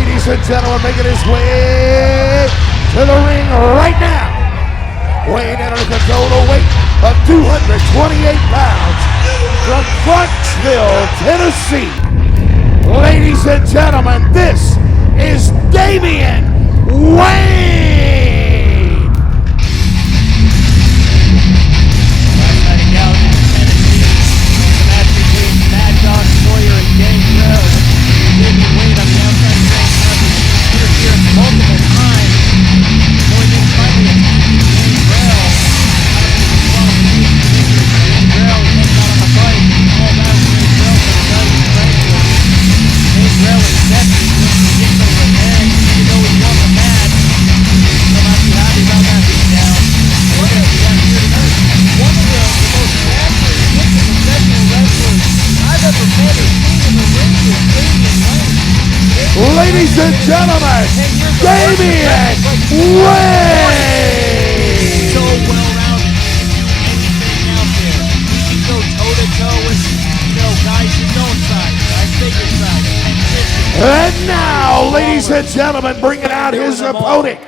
ladies and gentlemen, making his way to the ring right now, weighing in at a total weight of 228 pounds, from Clarksville, Tennessee. Ladies and gentlemen, this is Damien Wayne. Gangrel. Damien Wayne on the outside of the ring has interference multiple times. Going in finally attacking Gangrel. Gangrel is heading out on the fight. Called out Gangrel for the nutty strangler. Gangrel accepting to get some revenge, even though he won the match. He'll not be happy about that beatdown. We're going to see that here tonight. One of the most passionate professional wrestlers I've ever met or seen in the ring is Damien Wayne. Ladies and gentlemen, Damien Wayne! So well-rounded. Anything out there. He can go toe-to-toe with, guys his own size, guys bigger size, technicians. And now, ladies and gentlemen, bringing out his opponent,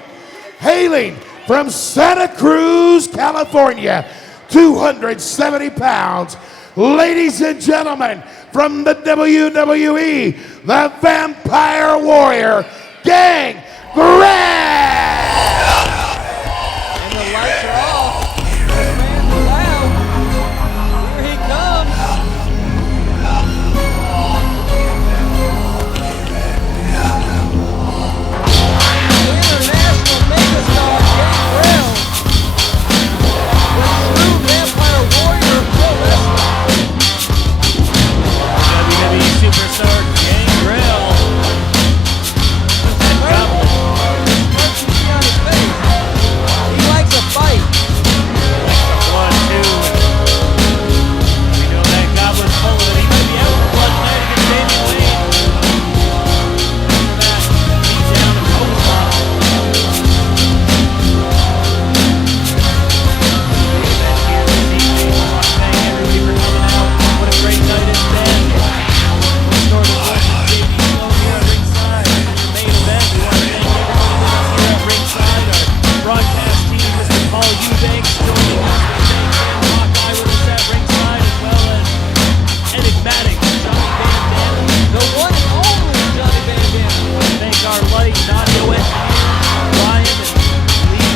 hailing from Santa Cruz, California, 270 pounds. Ladies and gentlemen, from the WWE, the Vampire Warrior, Gangrel! And the lights are off. The fans are loud. Here he comes. International megastar Gangrel. The true Vampire Warrior of pro wrestling. WWE superstar Gangrel. He likes a fight. Likes a 1-2. We know that goblin's full of it. He might be out for blood tonight against Damien Wayne. Remember that beat down and post off. Here this evening. I want to thank everybody for coming out. What a great night it's been. Restore the voice of JB Slow here at ringside. The main event. We want to thank everybody here at ringside. Our broadcast team, Mr. Paul Eubanks, joining us. Hawkeye with us at ringside, as well as enigmatic Johnny Bandana. The one and only Johnny Bandana. We want to thank our light and audio engineer, Ryan and Lee,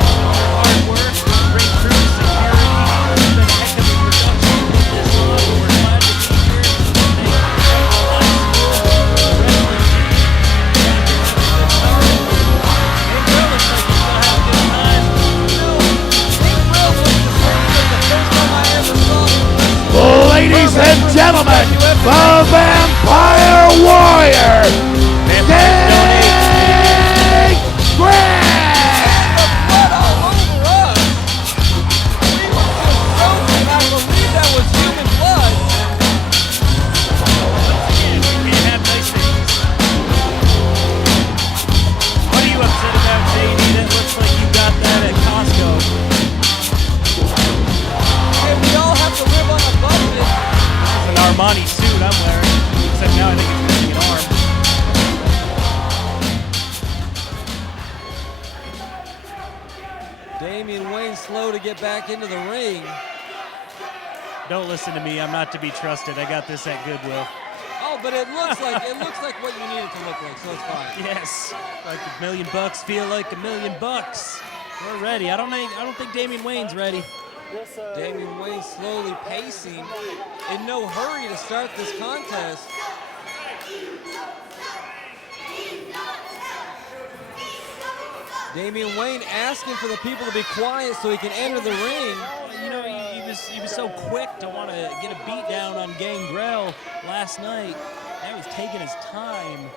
for their hard work. Great crew, security. It's been a heck of a production this long. We're glad to be here. Thank you for all high school wrestling team. Gangrel looks like he's gonna have a good time. Gangrel looks the same as the first time I ever saw him. Ladies and gentlemen, the Vampire Warrior, Gangrel! Blood all over us. We were just frozen. I believe that was human blood. Once again, we can't have nice things. What are you upset about, JD? That looks like you got that at Costco. Hey, we all have to live on a budget. It's an Armani suit I'm wearing. Except now I think it's missing an arm. Damien Wayne slow to get back into the ring. Don't listen to me. I'm not to be trusted. I got this at Goodwill. Oh, but it looks like what you need it to look like, so it's fine. Yes, like $1 million bucks. Feel like $1 million bucks. We're ready. I don't think Damien Wayne's ready. Damien Wayne slowly pacing, in no hurry to start this contest. Damien Wayne asking for the people to be quiet so he can enter the ring. He was so quick to want to get a beat down on Gangrel last night. Now he's taking his time.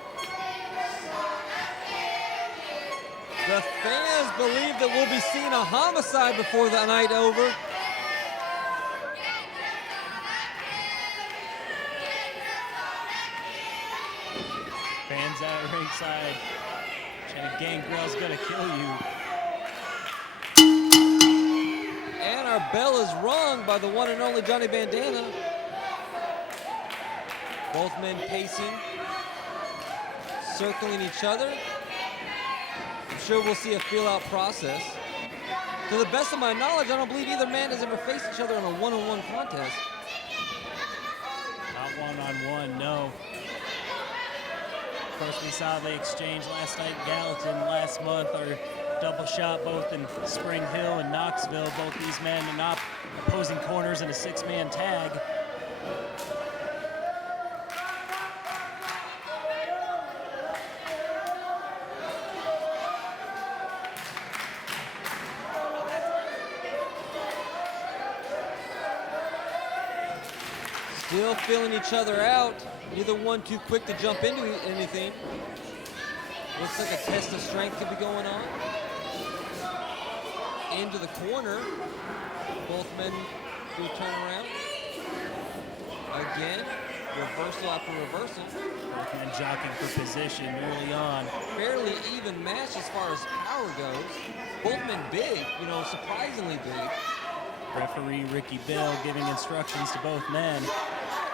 The fans believe that we'll be seeing a homicide before the night over. Fans out ringside. Gangrel's gonna kill you. And our bell is rung by the one and only Johnny Bandana. Both men pacing. circling each other. I'm sure we'll see a feel-out process. To the best of my knowledge, I don't believe either man has ever faced each other in a one-on-one contest. Not one-on-one, no. Of course, we saw the exchange last night in Gallatin last month, or double shot both in Spring Hill and Knoxville. Both these men in opposing corners in a six-man tag. Still feeling each other out. Neither one too quick to jump into anything. Looks like a test of strength could be going on. Into the corner. Both men do a turnaround. Again, reversal after reversal. Both men jockeying for position early on. Fairly even match as far as power goes. Both men big, surprisingly big. Referee Ricky Bill giving instructions to both men.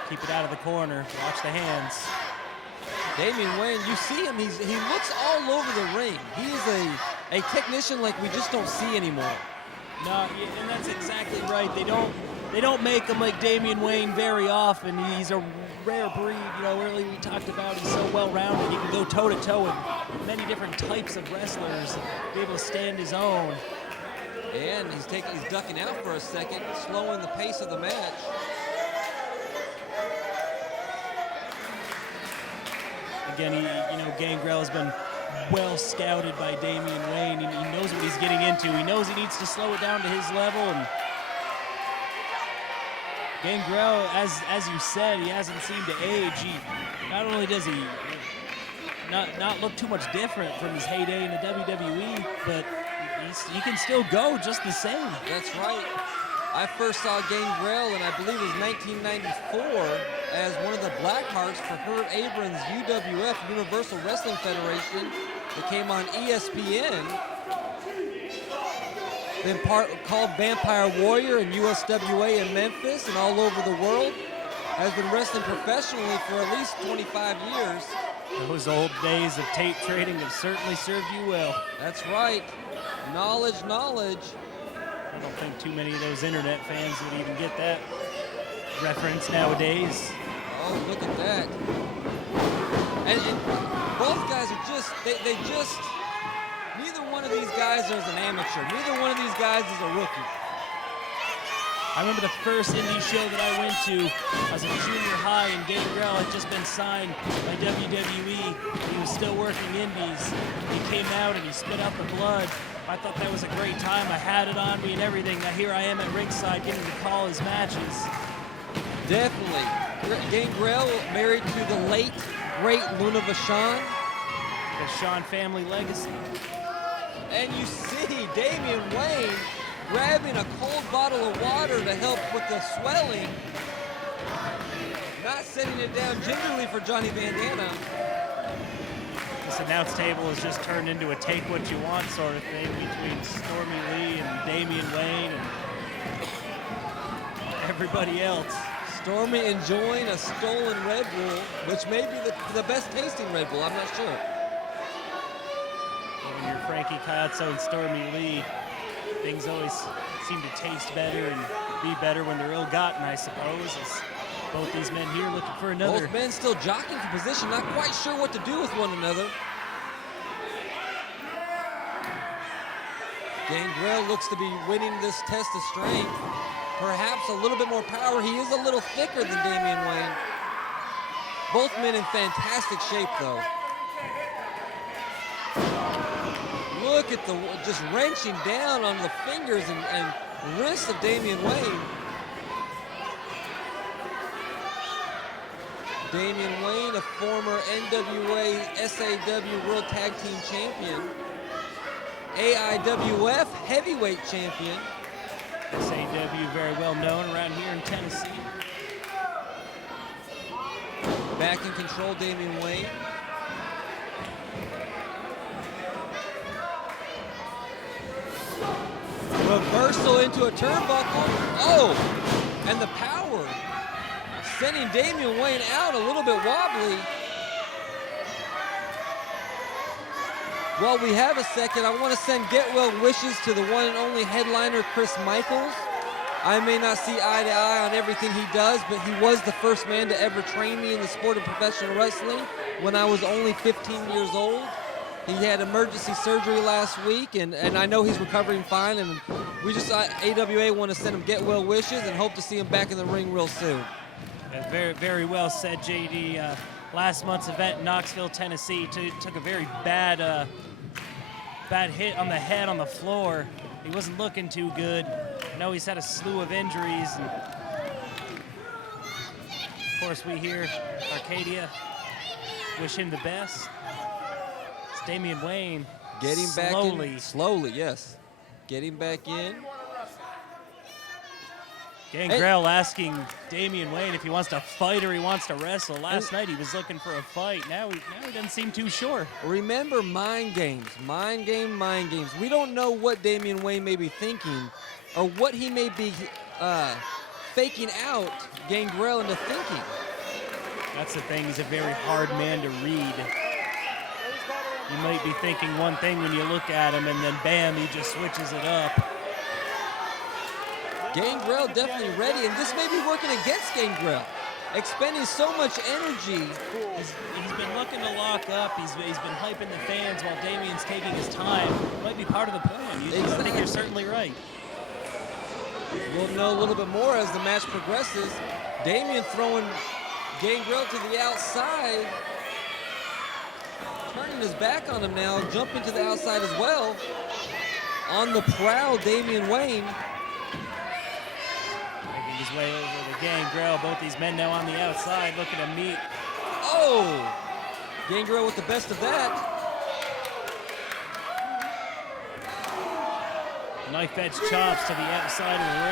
Keep it out of the corner. Watch the hands. Damien Wayne, you see him, he looks all over the ring. He is a technician like we just don't see anymore. No, and that's exactly right. They don't make him like Damien Wayne very often. He's a rare breed. Earlier we talked about he's so well-rounded. He can go toe-to-toe with many different types of wrestlers, be able to stand his own. And he's ducking out for a second, slowing the pace of the match. Again, Gangrel has been well scouted by Damien Wayne. He knows what he's getting into. He knows he needs to slow it down to his level. And Gangrel, as you said, he hasn't seemed to age. Not only does he not look too much different from his heyday in the WWE, but he can still go just the same. That's right. I first saw Gangrel in, I believe it was 1994, as one of the Blackhearts for Herb Abrams' UWF, Universal Wrestling Federation, that came on ESPN. Then called Vampire Warrior in USWA in Memphis and all over the world. Has been wrestling professionally for at least 25 years. Those old days of tape trading have certainly served you well. That's right. Knowledge. I don't think too many of those internet fans would even get that reference nowadays. Oh, look at that. And both guys are neither one of these guys is an amateur. Neither one of these guys is a rookie. I remember the first indie show that I went to. I was in junior high, and Gangrel had just been signed by WWE. He was still working indies. He came out and he spit out the blood. I thought that was a great time. I had it on me and everything. Now here I am at ringside getting to call his matches. Definitely. Gangrel married to the late, great Luna Vachon. The Vachon family legacy. And you see Damien Wayne grabbing a cold bottle of water to help with the swelling. Not setting it down gingerly for Johnny Bandana. This announce table has just turned into a take what you want sort of thing between Stormy Lee and Damien Wayne and everybody else. Stormy enjoying a stolen Red Bull, which may be the best tasting Red Bull, I'm not sure. When you're Frankie Caiazzo and Stormy Lee, things always seem to taste better and be better when they're ill-gotten, I suppose. As both these men here looking for another. Both men still jockeying for position, not quite sure what to do with one another. Gangrel looks to be winning this test of strength. Perhaps a little bit more power. He is a little thicker than Damien Wayne. Both men in fantastic shape, though. Look at the just wrenching down on the fingers and wrists of Damien Wayne. Damien Wayne, a former NWA SAW World Tag Team Champion, AIWF Heavyweight Champion. SAW very well known around here in Tennessee. Back in control, Damien Wayne. Reversal into a turnbuckle. Oh, and the power. Sending Damien Wayne out a little bit wobbly. While we have a second, I want to send get well wishes to the one and only headliner, Chris Michaels. I may not see eye to eye on everything he does, but he was the first man to ever train me in the sport of professional wrestling when I was only 15 years old. He had emergency surgery last week, and I know he's recovering fine, and we just, AWA want to send him get well wishes and hope to see him back in the ring real soon. Yeah, very, very well said, JD. Last month's event in Knoxville, Tennessee, took a very bad hit on the head on the floor. He wasn't looking too good. I know he's had a slew of injuries. And of course, we here, Arcadia, wish him the best. It's Damien Wayne. Getting back in. Slowly, yes. Getting back in. Gangrel asking Damien Wayne if he wants to fight or he wants to wrestle. Last night he was looking for a fight. Now he doesn't seem too sure. Remember, mind games. Mind games. We don't know what Damien Wayne may be thinking or what he may be faking out Gangrel into thinking. That's the thing. He's a very hard man to read. You might be thinking one thing when you look at him, and then bam, he just switches it up. Gangrel definitely ready, and this may be working against Gangrel, expending so much energy. He's been looking to lock up. He's been hyping the fans while Damien's taking his time. Might be part of the plan. I think you're certainly right. We'll know a little bit more as the match progresses. Damien throwing Gangrel to the outside, turning his back on him now, jumping to the outside as well. On the prowl, Damien Wayne. Making his way over to Gangrel. Both these men now on the outside looking to meet. Oh! Gangrel with the best of that. Knife edge chops to the outside of the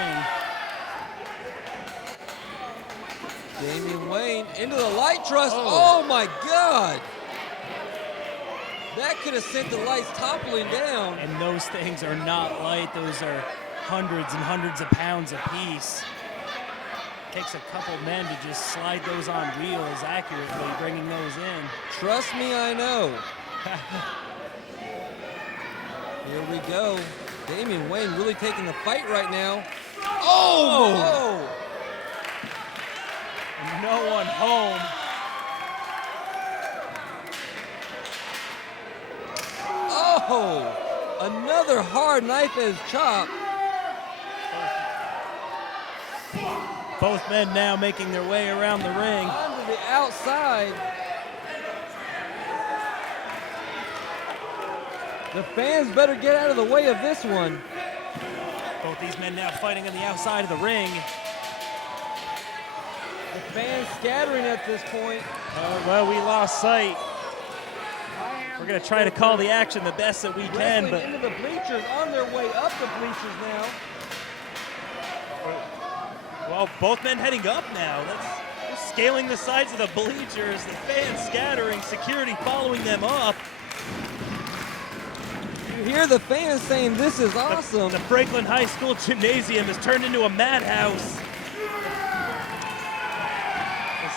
ring. Damien Wayne into the light truss. Oh my God! That could have sent the lights toppling down. And those things are not light. Those are hundreds and hundreds of pounds apiece. Takes a couple men to just slide those on wheels accurately, bringing those in. Trust me, I know. Here we go. Damien Wayne really taking the fight right now. Oh! No one home. Oh! Another hard knife edge chop. Both men now making their way around the ring. Onto the outside. The fans better get out of the way of this one. Both these men now fighting on the outside of the ring. The fans scattering at this point. Well, we lost sight. We're going to try to call the action the best that we can, but into the bleachers, on their way up the bleachers now. Well, both men heading up now. They're scaling the sides of the bleachers. The fans scattering, security following them up. You hear the fans saying this is awesome. The Franklin High School gymnasium has turned into a madhouse.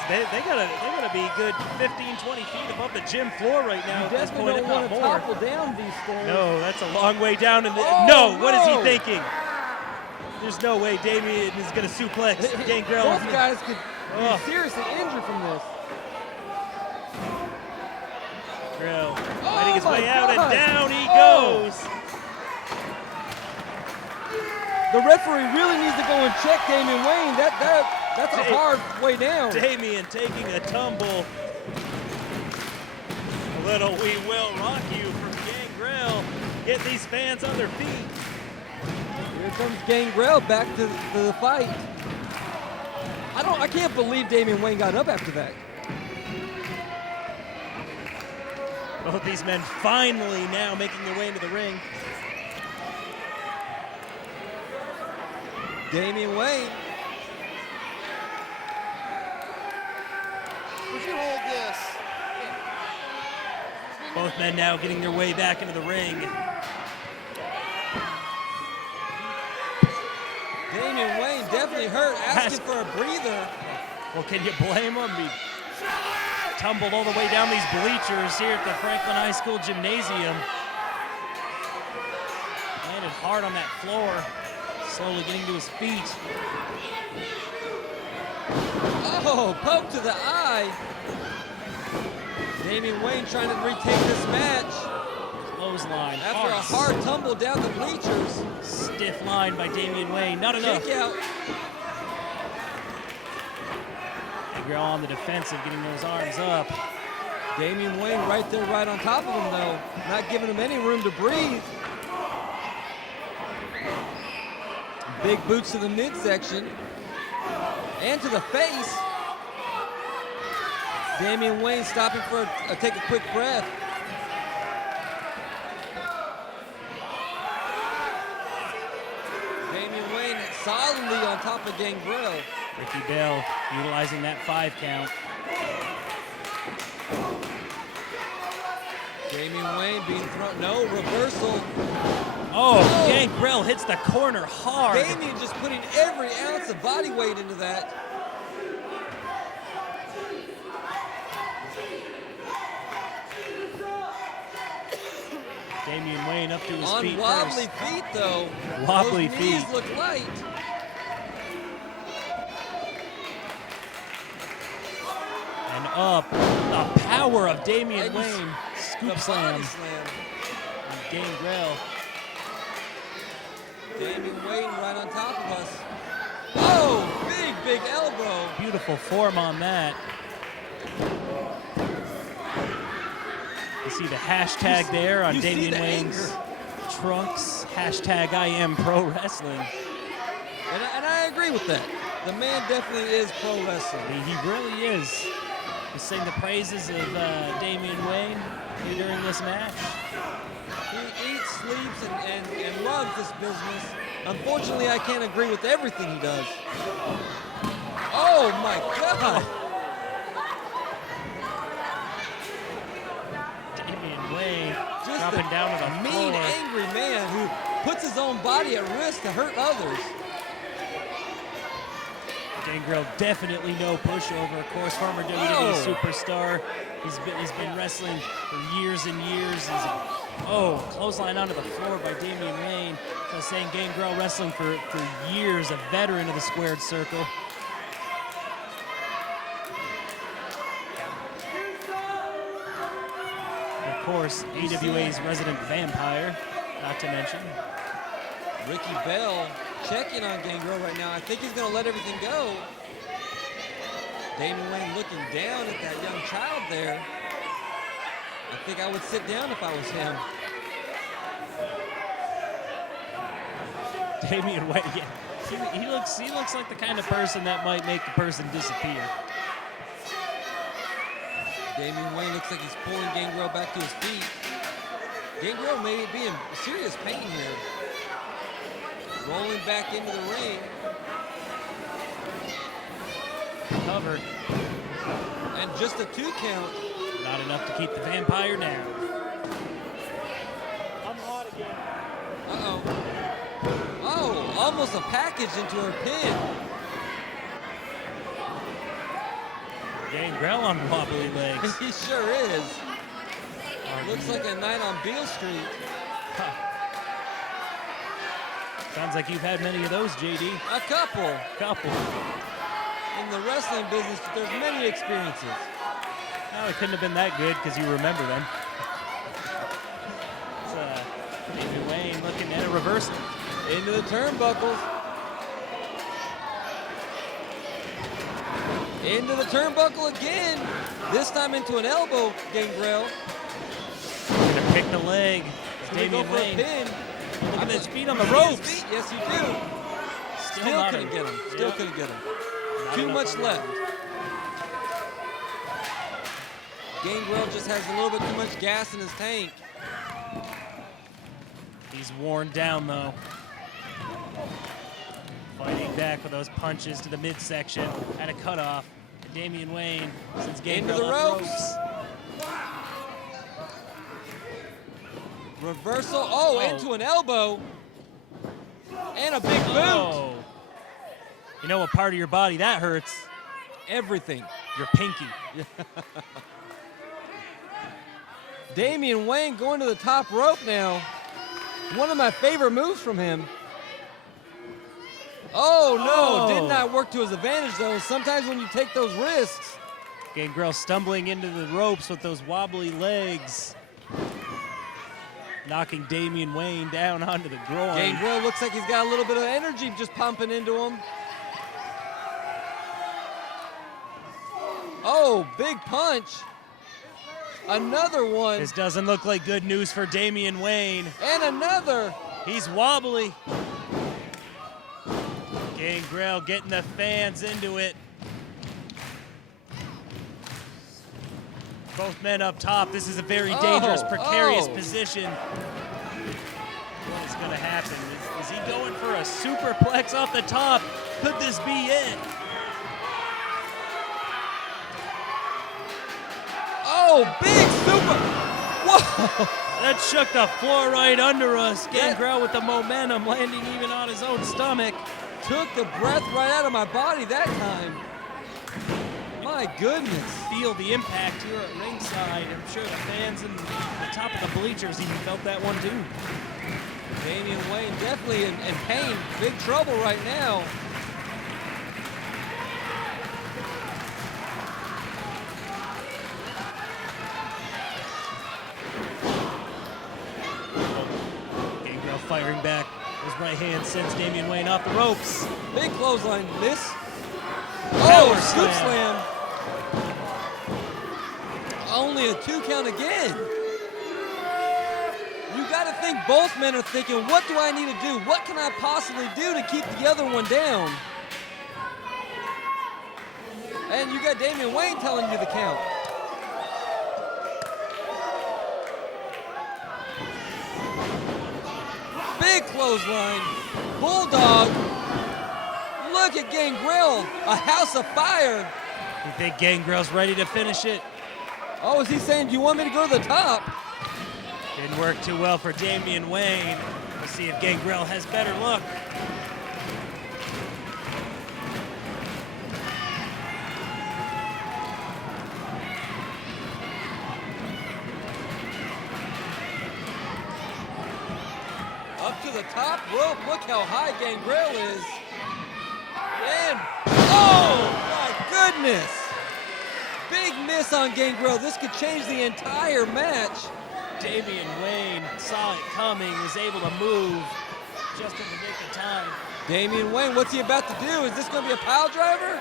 They gotta be good 15, 20 feet above the gym floor right now. You at this point, definitely don't want to topple down these stairs. No, that's a long way down. What is he thinking? There's no way Damien is going to suplex Gangrel. Both guys could be seriously injured from this. Gangrel fighting his way out, and down he goes. The referee really needs to go and check Damien Wayne. That's a hard way down. Damien taking a tumble. A little "We Will Rock You" from Gangrel. Get these fans on their feet. Here comes Gangrel back to the fight. I can't believe Damien Wayne got up after that. Both these men finally now making their way into the ring. Damien Wayne. Would you hold this? Both men now getting their way back into the ring. Damien Wayne definitely hurt, asking for a breather. Well, can you blame him? He tumbled all the way down these bleachers here at the Franklin High School gymnasium. landed hard on that floor, slowly getting to his feet. Oh, poke to the eye. Damien Wayne trying to retake this match. Clothesline. After a hard tumble down the bleachers. Stiff line by Damien Wayne. Not enough. Kick out. Gangrel on the defensive, getting those arms up. Damien Wayne right there, right on top of him, though. Not giving him any room to breathe. Big boots to the midsection. And to the face. Damien Wayne stopping for take a quick breath. Damien Wayne solidly on top of Gangrel. Ricky Bell utilizing that 5 count. Damien Wayne being thrown. No, reversal. Oh, Gangrel hits the corner hard. Damien just putting every ounce of body weight into that. Damien Wayne up to his feet On wobbly first. feet, though. Wobbly Those knees feet. look light. And up. The power of Damien And Wayne. The Scoop body slam. slam. And Gangrel. Damien Wayne right on top of us. Oh, big elbow. Beautiful form on that. You see the hashtag there on you see Damien the Wayne's anger. trunks. Hashtag I am pro wrestling. And I agree with that. The man definitely is pro wrestling. He really is. We sing the praises of Damien Wayne here during this match. He eats, sleeps, and loves this business. Unfortunately, I can't agree with everything he does. Oh my God! Damien Wayne Just dropping a down to the mean, floor. angry man who puts his own body at risk to hurt others. Gangrel definitely no pushover. Of course, former WWE superstar. He's been wrestling for years and years. Clothesline onto the floor by Damien Wayne. So I was saying Gangrel wrestling for years, a veteran of the squared circle. And of course, AWA's resident vampire, not to mention. Ricky Bell checking on Gangrel right now. I think he's going to let everything go. Damien Wayne looking down at that young child there. I think I would sit down if I was him. Damien Wayne, yeah. He looks like the kind of person that might make the person disappear. Damien Wayne looks like he's pulling Gangrel back to his feet. Gangrel may be in serious pain here. Rolling back into the ring. Covered. And just a 2 count. Not enough to keep the vampire down. I'm hot again. Uh-oh. Oh, almost a package into her pin. Gangrel on wobbly legs. He sure is. Looks like a night on Beale Street. Sounds like you've had many of those, JD. A couple. In the wrestling business, there's many experiences. No, it couldn't have been that good because you remember them. It's Damien Wayne looking at a reversal. Into the turnbuckles. Into the turnbuckle again. This time into an elbow, Gangrel. Gonna pick the leg. It's Gonna go Damien for a Wayne. pin. Look at his feet on the His ropes. feet, yes, you do. Still not couldn't get him. Still Yep. couldn't get him. Not Too enough much on left. Gangrel just has a little bit too much gas in his tank. He's worn down though. Fighting back with those punches to the midsection and a cutoff. And Damien Wayne sends Gangrel Into the up ropes. Reversal. Oh, into an elbow. And a big boot. Oh. You know what part of your body that hurts? Everything. Your pinky. Damien Wayne going to the top rope now. One of my favorite moves from him. Oh, no, did not work to his advantage, though. Sometimes when you take those risks. Gangrel stumbling into the ropes with those wobbly legs. Knocking Damien Wayne down onto the groin. Gangrel looks like he's got a little bit of energy just pumping into him. Oh, big punch. Another one. This doesn't look like good news for Damien Wayne. And another. He's wobbly. Gangrel getting the fans into it. Both men up top. This is a very dangerous, precarious position. What is going to happen? Is he going for a superplex off the top? Could this be it? Oh, big super. Whoa. That shook the floor right under us. Gangrel with the momentum, landing even on his own stomach. Took the breath right out of my body that time. My goodness. Feel the impact here at ringside. I'm sure the fans in the top of the bleachers even felt that one too. Damien Wayne definitely in pain. Big trouble right now. Gangrel firing back. His right hand sends Damien Wayne off the ropes. Big clothesline, miss. Power scoop slam. slam. Only a 2 count again. You got to think both men are thinking, what do I need to do? What can I possibly do to keep the other one down? And you got Damien Wayne telling you the count. Big clothesline. Bulldog. Look at Gangrel. A house of fire. You think Gangrel's ready to finish it? Oh, is he saying, do you want me to go to the top? Didn't work too well for Damien Wayne. Let's see if Gangrel has better luck. Up to the top rope. Look how high Gangrel is. And, oh my goodness. Big miss on Gangrel. This could change the entire match. Damien Wayne saw it coming, was able to move just in the nick of time. Damien Wayne, what's he about to do? Is this going to be a pile driver?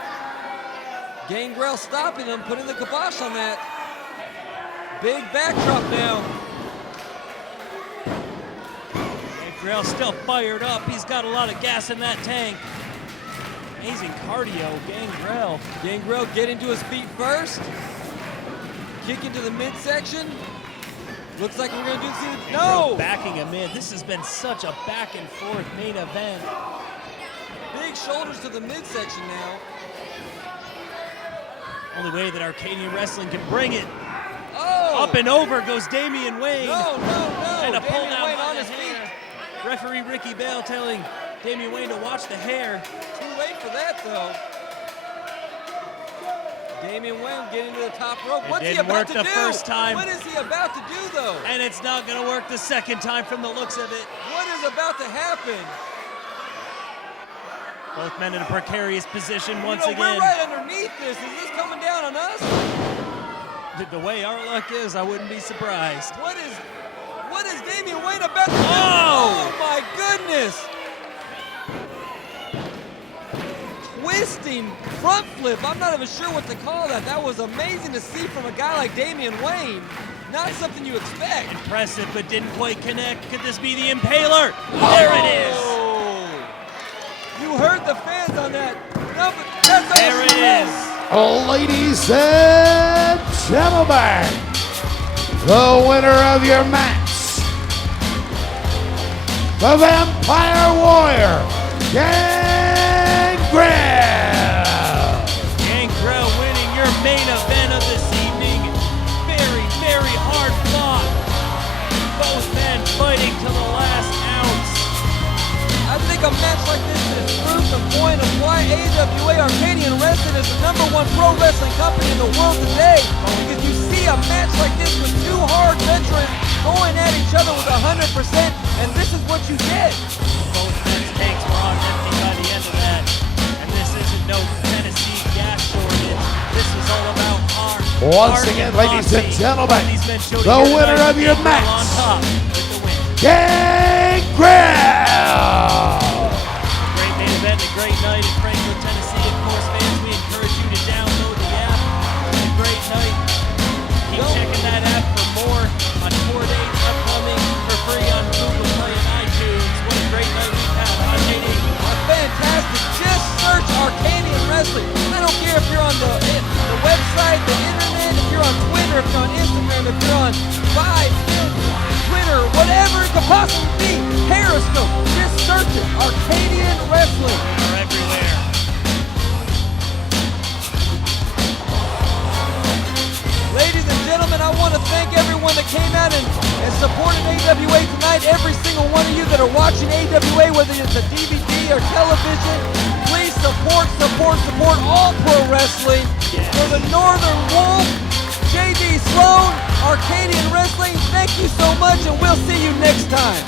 Gangrel stopping him, putting the kibosh on that. Big backdrop now. Gangrel still fired up. He's got a lot of gas in that tank. Amazing cardio, Gangrel. Gangrel getting to his feet first. Kick into the midsection. Looks like we're going to do this. No! Backing him in. This has been such a back and forth main event. Big shoulders to the midsection now. Only way that Arcadian wrestling can bring it. Oh! Up and over goes Damien Wayne. No. And a pull Damien down Wayne by on the his hair. feet. Referee Ricky Bale telling Damien Wayne to watch the hair. Too late for that, though. Damien Wayne getting to the top rope. What's he about to do? It didn't work the first time. What is he about to do, though? And it's not going to work the second time from the looks of it. What is about to happen? Both men in a precarious position once again. We're right underneath this. Is this coming down on us? The way our luck is, I wouldn't be surprised. What is Damien Wayne about to do? Oh! Oh, my goodness. Twisting front flip. I'm not even sure what to call that. That was amazing to see from a guy like Damien Wayne. Not something you expect. Impressive, but didn't quite connect. Could this be the Impaler? There it is. You heard the fans on that. No, but that's There it is. Ladies and gentlemen, the winner of your match, the Vampire Warrior, Gangrel. Gangrel winning your main event of this evening. Very, very hard fought. Both men fighting to the last ounce. I think a match like this is proof the point of why AWA Arcadian Wrestling is the #1 pro wrestling company in the world today because you see a match like this with two hard veterans going at each other with 100%, and this is what you get. Both men's tanks were on empty by the end of that. And this isn't no Tennessee gas shortage. This is all about heart. Once again, ladies and gentlemen, the winner of your match, on top with the win. Gangrel! Great main event, a great night in Franklin, Tennessee. Of course, fans, we encourage you to download the app. It's a great night. Keep checking that app for more on 4 days upcoming for free on Google Play and iTunes. What a great night we've had, huh, JD? Fantastic. Just search Arcadian Wrestling. I don't care if you're on the website, the internet, if you're on Twitter, if you're on Instagram, if you're on Vibe, Twitter, whatever it could possibly be, Periscope. Just search it. Arcadian Wrestling. We're everywhere. Ladies and gentlemen, I want to thank everyone that came out and supported AWA tonight. Every single one of you that are watching AWA, whether it's a DVD or television, please support all pro wrestling. For the Northern Wolf, JD Sloan, Arcadian Wrestling, thank you so much, and we'll see you next time.